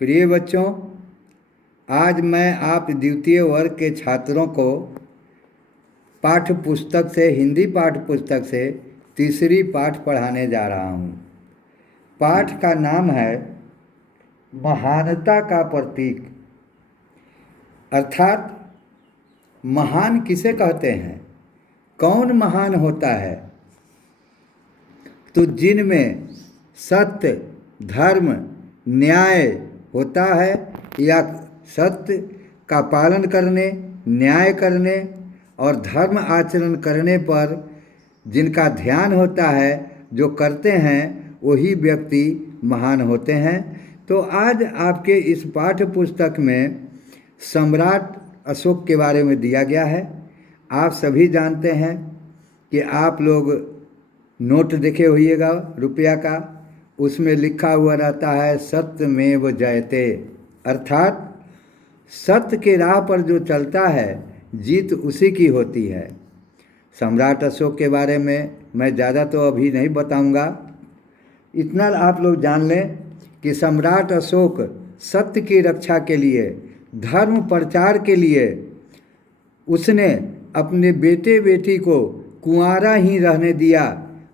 प्रिय बच्चों, आज मैं आप द्वितीय वर्ग के छात्रों को पाठ्य पुस्तक से हिंदी पाठ्य पुस्तक से तीसरी पाठ पढ़ाने जा रहा हूँ। पाठ का नाम है महानता का प्रतीक। अर्थात महान किसे कहते हैं, कौन महान होता है? तो जिनमें सत्य, धर्म, न्याय होता है या सत्य का पालन करने, न्याय करने और धर्म आचरण करने पर जिनका ध्यान होता है, जो करते हैं, वही व्यक्ति महान होते हैं। तो आज आपके इस पाठ्य पुस्तक में सम्राट अशोक के बारे में दिया गया है। आप सभी जानते हैं कि आप लोग नोट देखे होइएगा रुपया का, उसमें लिखा हुआ रहता है सत्यमेव जयते। अर्थात सत्य के राह पर जो चलता है, जीत उसी की होती है। सम्राट अशोक के बारे में मैं ज़्यादा तो अभी नहीं बताऊंगा, इतना आप लोग जान लें कि सम्राट अशोक सत्य की रक्षा के लिए, धर्म प्रचार के लिए उसने अपने बेटे बेटी को कुंवारा ही रहने दिया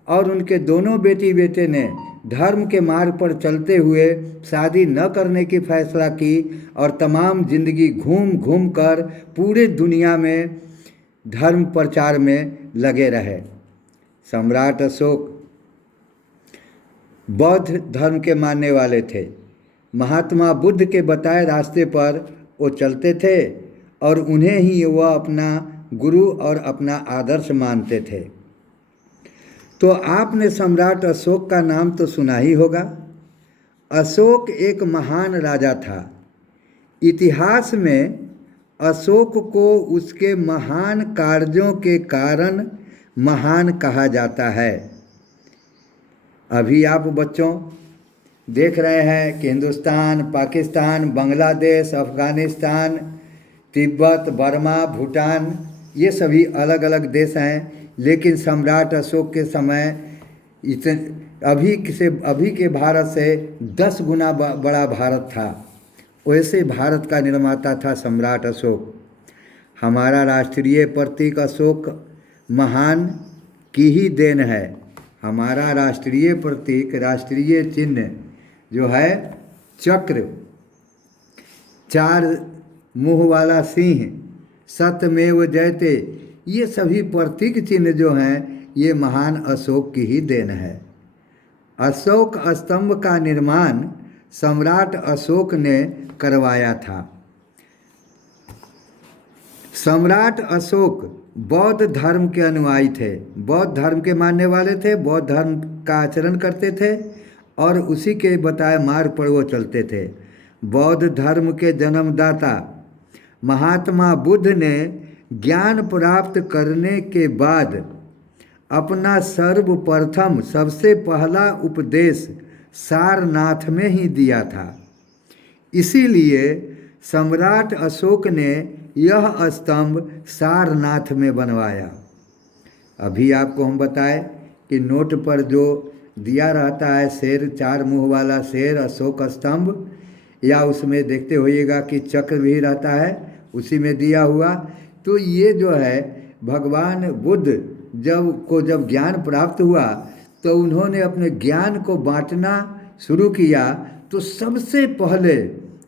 और उनके दोनों बेटी बेटे ने धर्म के मार्ग पर चलते हुए शादी न करने की फैसला की और तमाम जिंदगी घूम घूम कर पूरे दुनिया में धर्म प्रचार में लगे रहे। सम्राट अशोक बौद्ध धर्म के मानने वाले थे। महात्मा बुद्ध के बताए रास्ते पर वो चलते थे और उन्हें ही वह अपना गुरु और अपना आदर्श मानते थे। तो आपने सम्राट अशोक का नाम तो सुना ही होगा। अशोक एक महान राजा था। इतिहास में अशोक को उसके महान कार्यों के कारण महान कहा जाता है। अभी आप बच्चों देख रहे हैं कि हिंदुस्तान, पाकिस्तान, बांग्लादेश, अफ़गानिस्तान, तिब्बत, बर्मा, भूटान, ये सभी अलग अलग देश हैं, लेकिन सम्राट अशोक के समय अभी के भारत से 10 गुना बड़ा भारत था। वैसे भारत का निर्माता था सम्राट अशोक। हमारा राष्ट्रीय प्रतीक अशोक महान की ही देन है। हमारा राष्ट्रीय प्रतीक, राष्ट्रीय चिन्ह जो है चक्र, 4 मुँह वाला सिंह, सत्यमेव जयते, ये सभी प्रतीक चिन्ह जो हैं, ये महान अशोक की ही देन है। अशोक स्तंभ का निर्माण सम्राट अशोक ने करवाया था। सम्राट अशोक बौद्ध धर्म के अनुयायी थे, बौद्ध धर्म के मानने वाले थे, बौद्ध धर्म का आचरण करते थे और उसी के बताए मार्ग पर वो चलते थे। बौद्ध धर्म के जन्मदाता महात्मा बुद्ध ने ज्ञान प्राप्त करने के बाद अपना सर्वप्रथम सबसे पहला उपदेश सारनाथ में ही दिया था। इसीलिए सम्राट अशोक ने यह स्तंभ सारनाथ में बनवाया। अभी आपको हम बताएं कि नोट पर जो दिया रहता है शेर, 4 मुँह वाला शेर, अशोक स्तंभ, या उसमें देखते होइएगा कि चक्र भी रहता है, उसी में दिया हुआ। तो ये जो है भगवान बुद्ध जब ज्ञान प्राप्त हुआ तो उन्होंने अपने ज्ञान को बांटना शुरू किया। तो सबसे पहले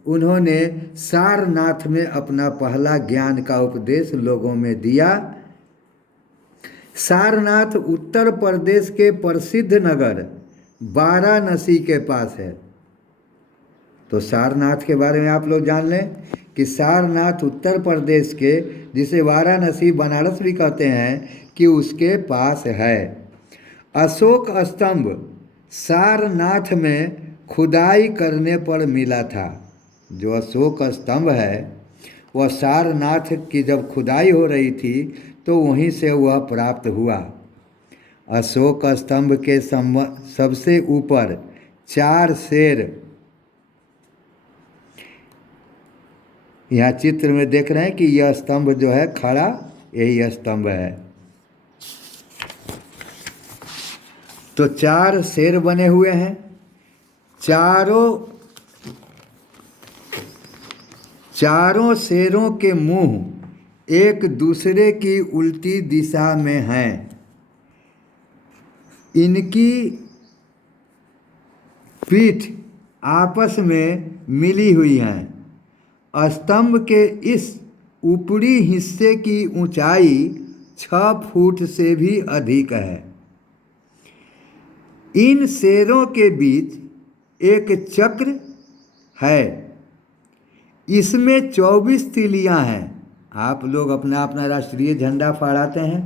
उन्होंने सारनाथ में अपना पहला ज्ञान का उपदेश लोगों में दिया। सारनाथ उत्तर प्रदेश के प्रसिद्ध नगर वाराणसी के पास है। तो सारनाथ के बारे में आप लोग जान लें कि सारनाथ उत्तर प्रदेश के, जिसे वाराणसी बनारस भी कहते हैं, कि उसके पास है। अशोक स्तंभ सारनाथ में खुदाई करने पर मिला था। जो अशोक स्तंभ है वह सारनाथ की जब खुदाई हो रही थी तो वहीं से वह प्राप्त हुआ। अशोक स्तंभ के सबसे ऊपर 4 शेर, यहाँ चित्र में देख रहे हैं कि यह स्तंभ जो है खड़ा, यही स्तंभ है। तो 4 शेर बने हुए हैं। चारों चारों शेरों के मुंह एक दूसरे की उल्टी दिशा में हैं। इनकी पीठ आपस में मिली हुई हैं। स्तंभ के इस ऊपरी हिस्से की ऊंचाई 6 फुट से भी अधिक है। इन शेरों के बीच एक चक्र है। इसमें 24 तीलियां हैं। आप लोग अपना अपना राष्ट्रीय झंडा फहराते हैं,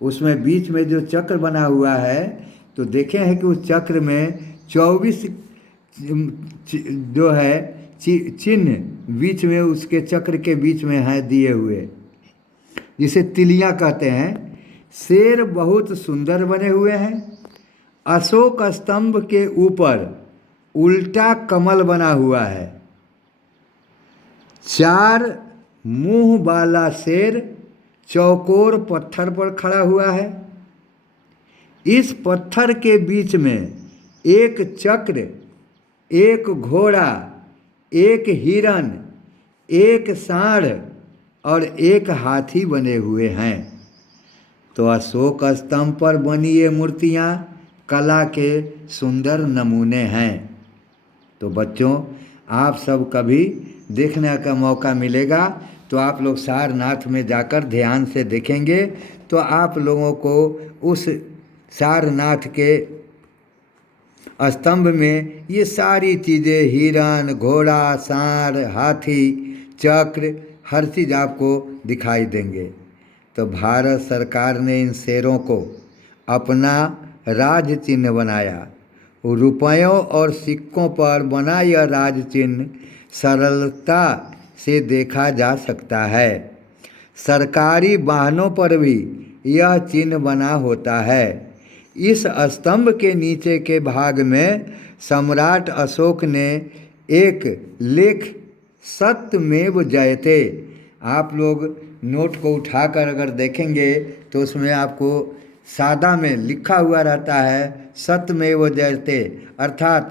उसमें बीच में जो चक्र बना हुआ है, तो देखे हैं कि उस चक्र में 24 जो है चिन्ह बीच में, उसके चक्र के बीच में है दिए हुए, जिसे तिलियां कहते हैं। शेर बहुत सुंदर बने हुए हैं। अशोक स्तंभ के ऊपर उल्टा कमल बना हुआ है। 4 मुंह वाला शेर चौकोर पत्थर पर खड़ा हुआ है। इस पत्थर के बीच में एक चक्र, एक घोड़ा, एक हिरण, एक सांड और एक हाथी बने हुए हैं। तो अशोक स्तंभ पर बनी ये मूर्तियाँ कला के सुंदर नमूने हैं। तो बच्चों, आप सब कभी देखने का मौका मिलेगा तो आप लोग सारनाथ में जाकर ध्यान से देखेंगे तो आप लोगों को उस सारनाथ के स्तंभ में ये सारी चीज़ें, हिरण, घोड़ा, सांड, हाथी, चक्र, हर चीज़ आपको दिखाई देंगे। तो भारत सरकार ने इन शेरों को अपना राज चिन्ह बनाया। रुपयों और सिक्कों पर बना यह राज चिन्ह सरलता से देखा जा सकता है। सरकारी वाहनों पर भी यह चिन्ह बना होता है। इस स्तंभ के नीचे के भाग में सम्राट अशोक ने एक लेख सत्यमेव जयते, आप लोग नोट को उठाकर अगर देखेंगे तो उसमें आपको सादा में लिखा हुआ रहता है सत्यमेव जयते, अर्थात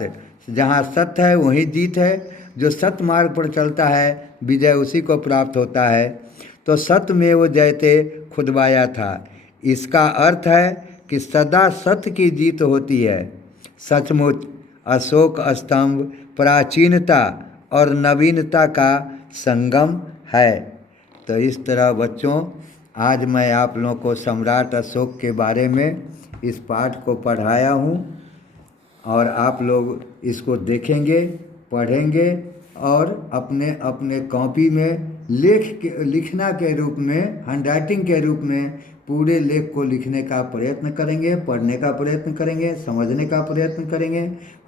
जहाँ सत्य है वहीं जीत है। जो सत्य मार्ग पर चलता है विजय उसी को प्राप्त होता है। तो सत्यमेव जयते खुदवाया था। इसका अर्थ है कि सदा सत्य की जीत होती है। सचमुच अशोक स्तंभ प्राचीनता और नवीनता का संगम है। तो इस तरह बच्चों, आज मैं आप लोगों को सम्राट अशोक के बारे में इस पाठ को पढ़ाया हूँ और आप लोग इसको देखेंगे, पढ़ेंगे और अपने अपने कॉपी में लिखना के रूप में, हैंडराइटिंग के रूप में पूरे लेख को लिखने का प्रयत्न करेंगे, पढ़ने का प्रयत्न करेंगे, समझने का प्रयत्न करेंगे।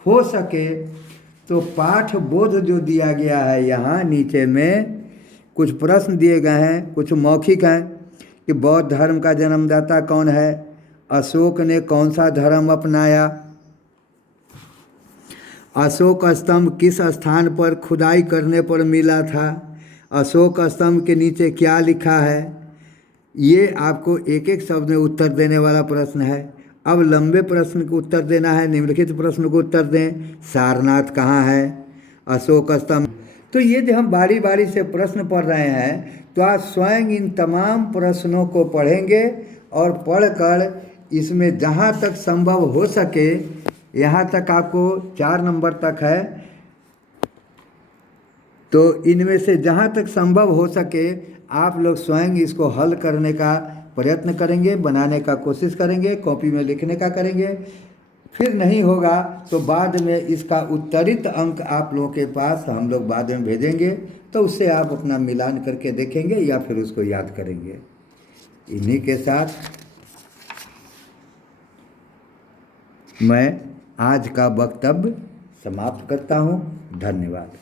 हो सके तो पाठ बोध जो दिया गया है, यहाँ नीचे में कुछ प्रश्न दिए गए हैं, कुछ मौखिक हैं कि बौद्ध धर्म का जन्मदाता कौन है, अशोक ने कौन सा धर्म अपनाया, अशोक स्तंभ किस स्थान पर खुदाई करने पर मिला था, अशोक स्तंभ के नीचे क्या लिखा है। ये आपको एक एक शब्द में उत्तर देने वाला प्रश्न है। अब लंबे प्रश्न को उत्तर देना है, निम्नलिखित प्रश्न को उत्तर दें। सारनाथ कहाँ है, अशोक स्तंभ। तो ये जो हम बारी बारी से प्रश्न पढ़ रहे हैं, तो आप स्वयं इन तमाम प्रश्नों को पढ़ेंगे और पढ़कर इसमें जहाँ तक संभव हो सके, यहाँ तक आपको 4 नंबर तक है, तो इनमें से जहाँ तक संभव हो सके आप लोग स्वयं इसको हल करने का प्रयत्न करेंगे, बनाने का कोशिश करेंगे, कॉपी में लिखने का करेंगे। फिर नहीं होगा तो बाद में इसका उत्तरित अंक आप लोगों के पास हम लोग बाद में भेजेंगे, तो उससे आप अपना मिलान करके देखेंगे या फिर उसको याद करेंगे। इन्हीं के साथ मैं आज का वक्तव्य समाप्त करता हूँ। धन्यवाद।